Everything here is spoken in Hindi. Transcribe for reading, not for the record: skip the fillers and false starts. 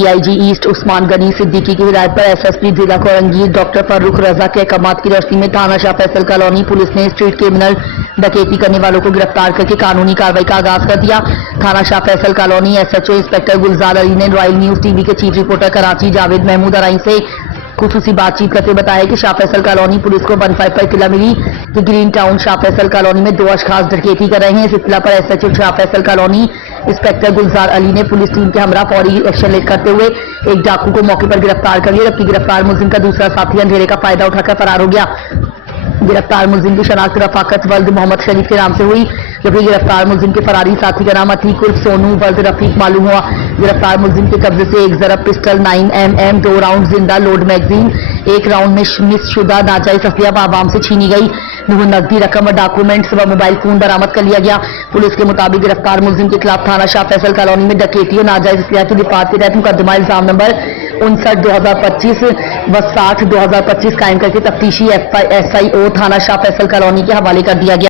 डीआईजी ईस्ट उस्मान गनी सिद्दीकी की हिदायत पर एसएसपी जिला कोरंगी डॉक्टर फर्रुख रजा के अहकामात की रोशनी में थाना शाह फैसल कॉलोनी पुलिस ने स्ट्रीट क्रिमिनल डकैती करने वालों को गिरफ्तार करके कानूनी कार्रवाई का आगाज कर दिया। थाना Shah Faisal colony SHO inspector Gulzar Ali ने रॉयल न्यूज टीवी के चीफ रिपोर्टर कराची जावेद महमूद अराई से खुसूसी बातचीत करते बताया कि शाह फैसल कॉलोनी पुलिस को 15 पर इत्तला मिली कि green town Shah Faisal colony में 2 अशखास डकैती कर रहे हैं। इस इत्तला पर SHO Shah Faisal colony inspector Gulzar Ali ने पुलिस टीम के हमरा फौरी एक्शन करते हुए एक डाकू को मौके पर गिरफ्तार कर लिया, जबकि गिरफ्तार मुलजिम का दूसरा साथी अंधेरे का फायदा उठाकर फरार हो गया। गिरफ्तार मुलजिम की शनाख्त रफाकत वल्द मोहम्मद शरीफ के नाम से हुई, जबकि गिरफ्तार मुलजिम के फरारी साथी का नाम अतीक उर्फ सोनू वल्द रफीक मालूम हुआ। गिरफ्तार मुलजिम के कब्जे से एक जरब पिस्टल 9mm, 2 राउंड जिंदा लोड मैगजीन, 1 राउंड में मिस शुदा नाजायज असलिया आवाम से छीनी गई नकदी रकम और डॉक्यूमेंट्स व मोबाइल फोन बरामद कर लिया गया। पुलिस के मुताबिक गिरफ्तार मुलजिम के खिलाफ थाना शाह फैसल कॉलोनी में डकैती और नाजायज असलिया की रिपोर्ट के तहत मुकदमा इल्जाम नंबर 59/2025 व 60/2025 कायम करके तफ्तीशी SIO थाना शाह फैसल कॉलोनी के हवाले कर दिया गया।